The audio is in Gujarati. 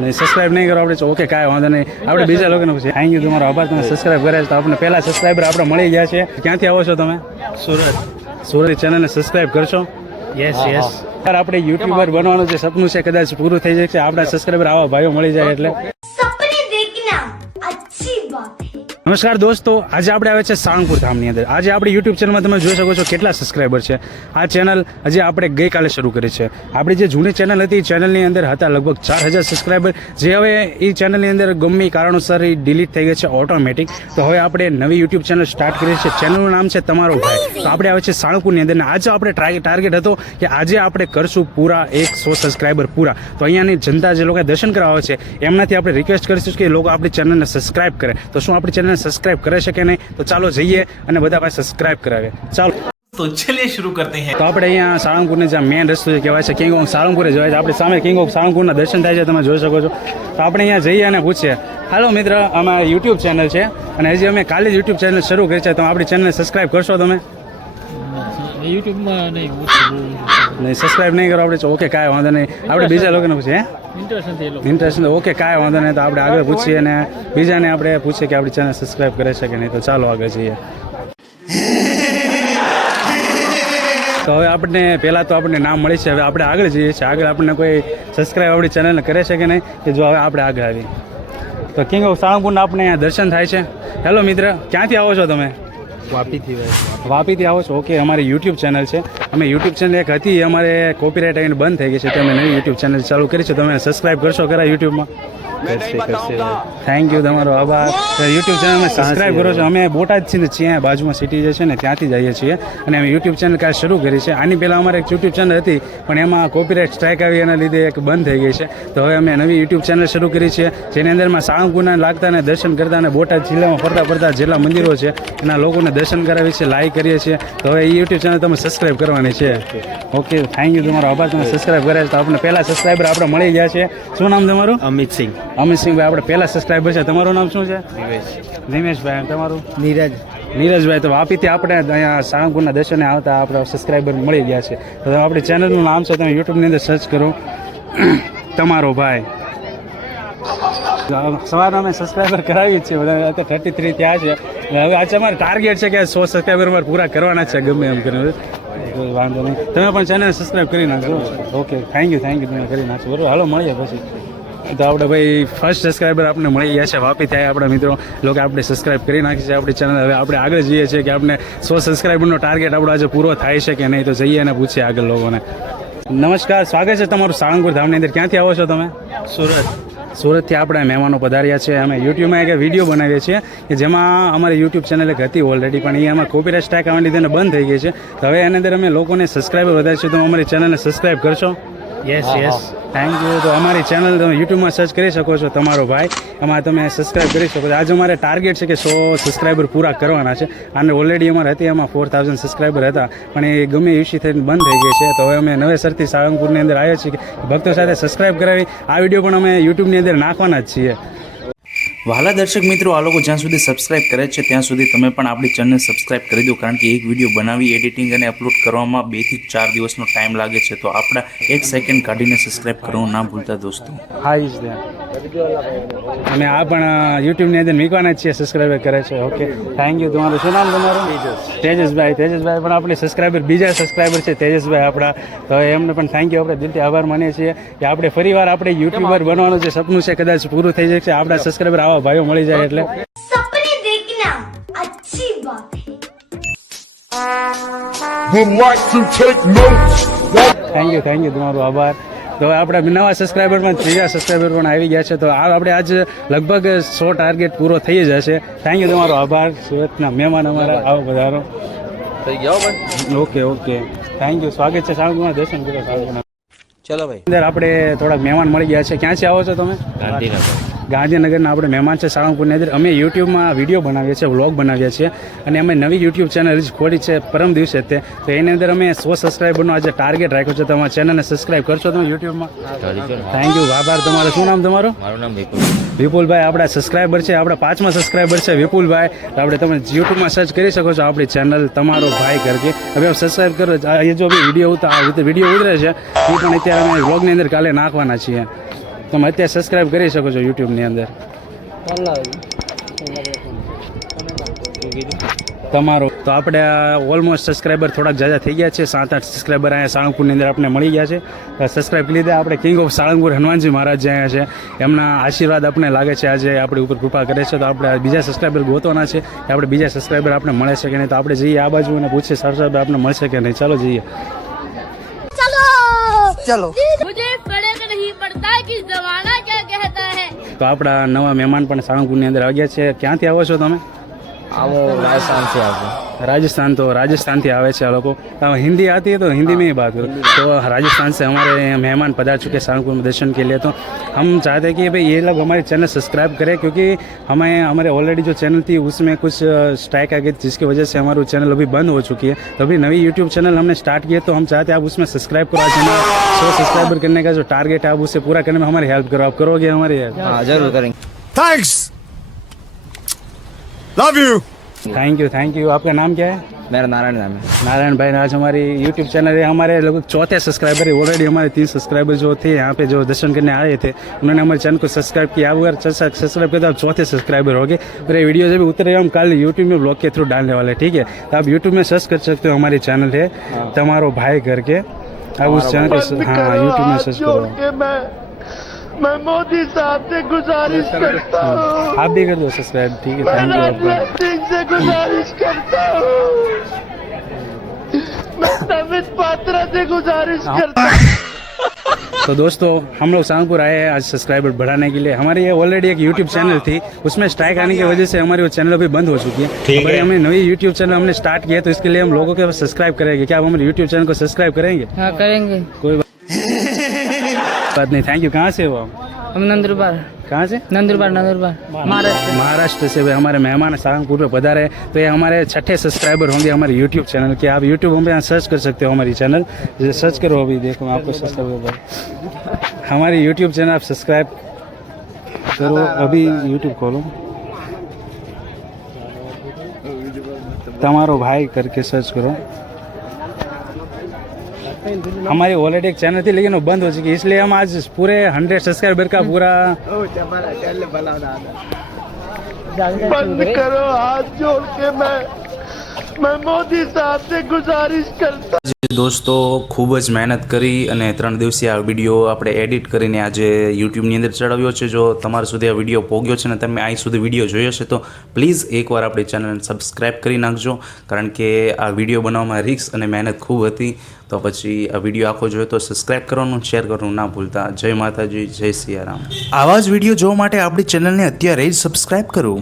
નહીં સબસ્ક્રાઇબ નહીં કરો આપણે ઓકે કાંઈ વાંધો નહીં આપણે બીજા લોકોને પૂછીએ થેન્ક યુ તમારો આભાર તમે સબસ્ક્રાઇબ કરે તો આપણે પહેલા સબસ્ક્રાઇબર આપણે મળી ગયા છે ક્યાંથી આવો છો તમે સુરત ચેનલને સબસ્ક્રાઇબ કરશો યસ યસ આપણે યુટ્યુબર બનવાનું જે સપનું છે કદાચ પૂરું થઈ જશે આપણા સબસ્ક્રાઇબર આવા ભાઈઓ મળી જાય એટલે નમસ્કાર દોસ્તો આજે આપણે આવે છે સાળંગપુર ધામની અંદર આજે આપણે યુટ્યુબ ચેનલમાં તમે જોઈ શકો છો કેટલા સબસ્ક્રાઈબર છે આ ચેનલ હજી આપણે ગઈકાલે શરૂ કરી છે આપણી જે જૂની ચેનલ હતી એ ચેનલની અંદર હતા લગભગ 4000 સબસ્ક્રાઈબર જે હવે એ ચેનલની અંદર ગમે કારણોસર એ ડિલીટ થઈ ગઈ છે ઓટોમેટિક તો હવે આપણે નવી યુટ્યુબ ચેનલ સ્ટાર્ટ કરી છે ચેનલનું નામ છે તમારો ભાઈ તો આપણે આવે છે સાળંગપુરની અંદર આજે આપણે ટાર્ગેટ હતો કે આજે આપણે કરશું પૂરા 100 સબસ્ક્રાઈબર પૂરા તો અહીંયાની જનતા જે લોકો દર્શન કરવા આવે છે એમનાથી આપણે રિક્વેસ્ટ કરીશું કે લોકો આપણી ચેનલને સબસ્ક્રાઈબ કરે તો શું આપણી ચેનલને સબસ્ક્રાઇબ કરે છે કે નહીં તો ચાલો જઈએ અને બધા પાસે સબસ્ક્રાઇબ કરાવીએ ચાલો તો ચલિए शुरू करते हैं તો આપણે અહીંયા સાળંગપુરની જે મેન રસ્તો જે કહેવાય છે કિંગ ઓફ સાળંગપુરે જવાય છે આપણી સામે કિંગ ઓફ સાળંગપુરના દર્શન થાય છે તમે જોઈ શકો છો તો આપણે અહીંયા જઈએ અને પૂછીએ હાલો મિત્ર અમારી યુટ્યુબ ચેનલ છે અને હજી અમે કાલે જ યુટ્યુબ ચેનલ શરૂ કરી છે તો આપણી ચેનલને સબસ્ક્રાઇબ કરશો તમે યુટ્યુબમાં નહીં સબસ્ક્રાઇબ નહીં કરો આપણે ઓકે કાંઈ વાંધો નહીં આપણે બીજા લોકોને પૂછીએ ઇન્ટરેસ્ટ ઓકે કાંઈ વાંધો નહીં તો આપણે આગળ પૂછીએ અને બીજાને આપણે પૂછીએ કે આપણી ચેનલ સબસ્ક્રાઇબ કરે છે કે નહીં તો ચાલો આગળ જઈએ તો હવે આપણને પહેલાં તો આપણને નામ મળી છે હવે આપણે આગળ જઈએ છીએ આગળ આપણને કોઈ સબસ્ક્રાઇબ આપણી ચેનલને કરે છે કે નહીં કે જો હવે આપણે આગળ આવીએ તો કિંગ ઓફ સાળંગપુરના આપણે અહીંયા દર્શન થાય છે હેલો મિત્ર ક્યાંથી આવો છો તમે વાપીથી આવો છો ઓકે અમારી યુટ્યુબ ચેનલ છે અમે યુટ્યુબ ચેનલ એક હતી અમારે કોપીરાઇટ આવીને બંધ થઈ ગઈ છે તો અમે નવી યુટ્યુબ ચેનલ ચાલુ કરી છે તમે સબસ્ક્રાઇબ કરશો ખરા યુટ્યુબમાં થેન્ક યુ તમારો આભાર યુટ્યુબ ચેનલ અમે સબસ્ક્રાઇબ કરો છો અમે બોટાદ છીએ બાજુમાં સિટી જે છે ને ત્યાંથી જઈએ છીએ અને અમે યુટ્યુબ ચેનલ કાલે શરૂ કરી છે આની પહેલાં અમારે એક યુટ્યુબ ચેનલ હતી પણ એમાં કોપીરાઇટ સ્ટ્રાઇક આવી એના લીધે એક બંધ થઈ ગઈ છે તો હવે અમે નવી યુટ્યુબ ચેનલ શરૂ કરી છે જેની અંદરમાં સાળંગપુરના લાગતા અને દર્શન કરતા અને બોટાદ જિલ્લામાં ફરતા જેટલા મંદિરો છે એના લોકોને દર્શન કરાવીએ છીએ લાઈક કરીએ છીએ તો હવે એ યુટ્યુબ ચેનલ તમે સબસ્ક્રાઇબ કરવાની છે ઓકે થેન્ક યુ તમારો આભાર તમે સબસ્ક્રાઇબ કરે તો આપણે પહેલા સબસ્ક્રાઇબર આપણે મળી ગયા છે શું નામ તમારું અમિતસિંહભાઈ આપણે પહેલા સબસ્ક્રાઇબર છે તમારું નામ શું છે નિમેશભાઈ તમારું નીરજભાઈ તો વાપીથી આપણે અહીંયા સાળંગપુરના દર્શને આવતા આપણા સબસ્ક્રાઇબર મળી ગયા છે તો આપણી ચેનલનું નામ છે તમે યુટ્યુબની અંદર સર્ચ કરો તમારો ભાઈ સવારમાં અમે સબસ્ક્રાઈબર કરાવી જ છે બધા 33 ત્યાં છે હવે આજે અમારે ટાર્ગેટ છે કે 100 સબસ્ક્રાઈબર અમારે પૂરા કરવાના છે ગમે એમ કરીને વાંધો નહીં તમે પણ ચેનલ સબસ્ક્રાઈબ કરી નાખજો ઓકે થેન્ક યુ તમે કરી નાખશો બરાબર હાલો મળીએ પછી તો આપણે ભાઈ ફર્સ્ટ સબસ્ક્રાઈબર આપણે મળી ગયા છે વાપી થાય આપણા મિત્રો લોકો આપણે સબસ્ક્રાઈબ કરી નાખી છે આપણી ચેનલ હવે આપણે આગળ જઈએ છીએ કે આપણે 100 સબસ્ક્રાઈબરનો ટાર્ગેટ આપણો આજે પૂરો થાય છે કે નહીં તો જઈએ અને પૂછીએ આગળ લોકોને નમસ્કાર સ્વાગત છે તમારું સાળંગપુર ધામની અંદર ક્યાંથી આવો છો તમે સુરતથી આપણે મહેમાનો પધાર્યા છે અમે યુટ્યુબમાં એક વિડીયો બનાવીએ છીએ કે જેમાં અમારી યુટ્યુબ ચેનલ એક હતી ઓલરેડી પણ એ એમાં કોપીરાઇટ સ્ટ્રાઇક આવવાની લીધે બંધ થઈ ગઈ છે તો હવે એની અંદર અમે લોકોને સબસ્ક્રાઈબર વધારીશું તો અમારી ચેનલને સબસ્ક્રાઈબ કરશો યસ થેન્ક યુ તો અમારી ચેનલ તમે યુટ્યુબમાં સર્ચ કરી શકો છો તમારો ભાઈ એમાં તમે સબસ્ક્રાઈબ કરી શકો છો આજે અમારે ટાર્ગેટ છે કે 100 સબસ્ક્રાઈબર પૂરા કરવાના છે અને ઓલરેડી અમારે હતી એમાં 4000 સબસ્ક્રાઈબર હતા પણ એ ગમે ઇસ્યુ થઈને બંધ થઈ ગઈ છે તો હવે અમે નવેસરથી સાળંગપુરની અંદર આવ્યા છીએ કે ભક્તો સાથે સબસ્ક્રાઈબ કરાવી આ વિડીયો પણ અમે યુટ્યુબની અંદર નાખવાના જ છીએ વહાલા દર્શક મિત્રો આ લોકો જ્યાં સુધી સબસ્ક્રાઇબ કરે છે ત્યાં સુધી તમે પણ આપણી ચેનલ સબસ્ક્રાઇબ કરી દો કારણ કે એક વિડીયો બનાવી એડિટિંગ અને અપલોડ કરવામાં 2 થી 4 દિવસનો ટાઈમ લાગે છે તો આપણા 1 સેકન્ડ કાઢીને સબસ્ક્રાઇબ કરવાનું ના ભૂલતા દોસ્તો હા જ અમે આ પણ યુટ્યુબની અંદર મૂકવાના જ છીએ સબસ્ક્રાઈબર કરે છે ઓકે થેન્ક યુ તમારું શું નામ તમારું તેજસભાઈ પણ આપણે સબસ્ક્રાઈબર બીજા સબસ્ક્રાઈબર છે તેજસભાઈ આપણા તો એમને પણ થેન્ક યુ આપણે દિલથી આભાર માનીએ છીએ કે આપણે ફરીવાર આપણે યુટ્યુબર બનવાનું જે સપનું છે કદાચ પૂરું થઈ જશે આપણા સબસ્ક્રાઈબર આવા ભાઈઓ મળી જાય એટલે થેન્ક યુ તમારો આભાર તો આપણે નવા સબસ્ક્રાઈબર પણ ત્રીજા સબસ્ક્રાઈબર પણ આવી ગયા છે તો આપણે આજ લગભગ 100 ટાર્ગેટ પૂરો થઈ જ હશે થેન્ક યુ તમારો આભાર સુરતના મહેમાન અમારા આવો પધારો થઈ ગયા ઓકે થેન્ક યુ સ્વાગત છે સાળંગપુરના દર્શન કરો ચલો ભાઈ અંદર આપણે થોડાક મહેમાન મળી ગયા છે ક્યાંથી આવો છો તમે ગાંધીનગરના આપણે મહેમાન છે સાળંગપુરની અંદર અમે યુટ્યુબમાં વિડીયો બનાવીએ છીએ વ્લોગ બનાવીએ છીએ અને અમે નવી યુટ્યુબ ચેનલ ખોલી છે પરમ દિવસે તે તો એની અંદર અમે 100 સબસ્ક્રાઈબરનો આજે ટાર્ગેટ રાખ્યો છે તમારા ચેનલને સબસ્ક્રાઈબ કરશો તમે યુટ્યુબમાં થેન્ક યુ આભાર તમારું શું નામ તમારું મારું નામ વિપુલભાઈ આપણા સબસ્ક્રાઈબર છે આપણા 5મા સબસ્ક્રાઈબર છે વિપુલભાઈ આપણે તમે યુટ્યુબમાં સર્ચ કરી શકો છો આપણી ચેનલ તમારો ભાઈ કરકે હવે સબસ્ક્રાઈબ કરો એ જો વિડીયો ઉતરે છે એ પણ અત્યારે અમે વ્લોગની અંદર કાલે નાખવાના છીએ તમે અત્યારે સબસ્ક્રાઈબ કરી શકો છો યુટ્યુબની અંદર તમારો. તો આપણે ઓલમોસ્ટ સબસ્ક્રાઈબર થોડાક જાજા થઈ ગયા છે, 7-8 સબસ્ક્રાઈબર અહીંયા સાળંગપુરની અંદર આપણે મળી ગયા છે. સબસ્ક્રાઈબ કરી લીધા. આપણે કિંગ ઓફ સાળંગપુર હનુમાનજી મહારાજ જે અહીંયા છે એમના આશીર્વાદ આપણે લાગે છે આજે આપણી ઉપર કૃપા કરે છે. તો આપણે બીજા સબસ્ક્રાઈબર ગોતવાના છે કે આપણે બીજા સબસ્ક્રાઈબર આપણે મળે છે કે નહીં. તો આપણે જઈએ આ બાજુ અને પૂછીએ સબસ્ક્રાઈબર આપણે મળશે કે નહીં. ચાલો જઈએ. चलो मुझे फर्क नहीं पड़ता कि जमाना क्या कहता है. તો આપણા નવા મહેમાન પણ સાળંગપુરની અંદર આવી ગયા છે. ક્યાંથી આવો છો તમે? राजस्थान. तो राजस्थान से आवे आ लोग. हिंदी आती है तो हिंदी में ही बात करो. तो राजस्थान से हमारे मेहमान पधार चुके साळंगपुर में दर्शन के लिए. तो हम चाहते हैं कि भाई ये लोग हमारे चैनल सब्सक्राइब करें, क्योंकि हमें हमारे ऑलरेडी जो चैनल थी उसमें कुछ स्ट्राइक आ गई जिसकी वजह से हमारा चैनल अभी बंद हो चुकी है. तो अभी नई यूट्यूब चैनल हमने स्टार्ट किया तो हम चाहते हैं आप उसमें सब्सक्राइब करो. आज हमारा 100 सब्सक्राइबर करने का जो टारगेट है आप उससे पूरा करने में हमारी हेल्प करो. आप करोगे हमारी हेल्प? हाँ जरूर करेंगे. Thanks, love you. Thank you. आपका नाम क्या है? मेरा नारायण नाम है. नारायण भाई. आज हमारी यूट्यूब चैनल है, हमारे लगभग 4थे सब्सक्राइबर है. ऑलरेडी हमारे 3 सब्सक्राइबर जो थे यहाँ पे जो दर्शन करने आए थे उन्होंने हमारे चैनल को सब्सक्राइब किया. आप अगर सब्सक्राइब करते आप 4थे सब्सक्राइबर हो गए. और ये वीडियो जब उतरे हम कल यूट्यूब में ब्लॉग के थ्रू डालने वाले. ठीक है, तो आप यूट्यूब में सर्च कर सकते हो. हमारी चैनल है तमारो भाई करके. आप उस चैनल को हाँ यूट्यूब में सर्च करो. मैं मोदी साहब से गुजारिश करता हूँ, आप भी कर दो सब्सक्राइब. ठीक है, थैंक यू. सिंह से गुजारिश करता हूँ, मैं नमित पात्रा से गुजारिश करता हूँ. तो दोस्तों हम लोग साळंगपुर आए हैं आज सब्सक्राइबर बढ़ाने के लिए. हमारी ये ऑलरेडी एक यूट्यूब चैनल थी, उसमें स्ट्राइक आने की वजह से हमारी वो चैनल अभी बंद हो चुकी है. तो हमें नई यूट्यूब चैनल हमने स्टार्ट किया तो इसके लिए हम लोगों के सब्सक्राइब करेंगे. क्या आप हमारे यूट्यूब चैनल को सब्सक्राइब करेंगे? हाँ करेंगे. कोई बात नहीं. Thank you. कहाँ से हो आप? हम नंदुरबार. कहाँ से? नंदुरबार महाराष्ट्र. महाराष्ट्र से. हमारे मेहमान साळंगपुर में पधारे. तो ये हमारे 6ठे सब्सक्राइबर होंगे हमारे यूट्यूब चैनल के. आप यूट्यूब में यहाँ सर्च कर सकते हो हमारी चैनल. सर्च करो अभी, देखो आपको सब्सक्राइब. हमारी यूट्यूब चैनल आप सब्सक्राइब करो अभी. यूट्यूब खोलो, तमारो भाई करके सर्च करो. हमारी ऑलरेडी एक चैनल थी लेकिन वो बंद हो चुकी है, इसलिए हम आज पूरे 100 सब्सक्राइबर का पूरा बंद करो. हाथ जोड़ के मैं मोदी साहब से गुजारिश करता. દોસ્તો ખૂબ જ મહેનત કરી અને 3 દિવસીય આ વિડીયો આપણે એડિટ કરીને આજે યુટ્યુબની અંદર ચડાવ્યો છે. જો તમારા સુધી આ વિડીયો પહોંચ્યો છે ને તમે અહીં સુધી વિડીયો જોયો છે તો પ્લીઝ એકવાર આપણી ચેનલને સબસ્ક્રાઈબ કરી નાખજો, કારણ કે આ વિડીયો બનાવવામાં રિસ્ક અને મહેનત ખૂબ હતી. તો પછી આ વિડીયો આખો જોયો તો સબસ્ક્રાઈબ કરવાનું, શેર કરવાનું ના ભૂલતા. જય માતાજી, જય સિયારામ. આવા જ વિડીયો જોવા માટે આપણી ચેનલને અત્યારે જ સબસ્ક્રાઈબ કરો.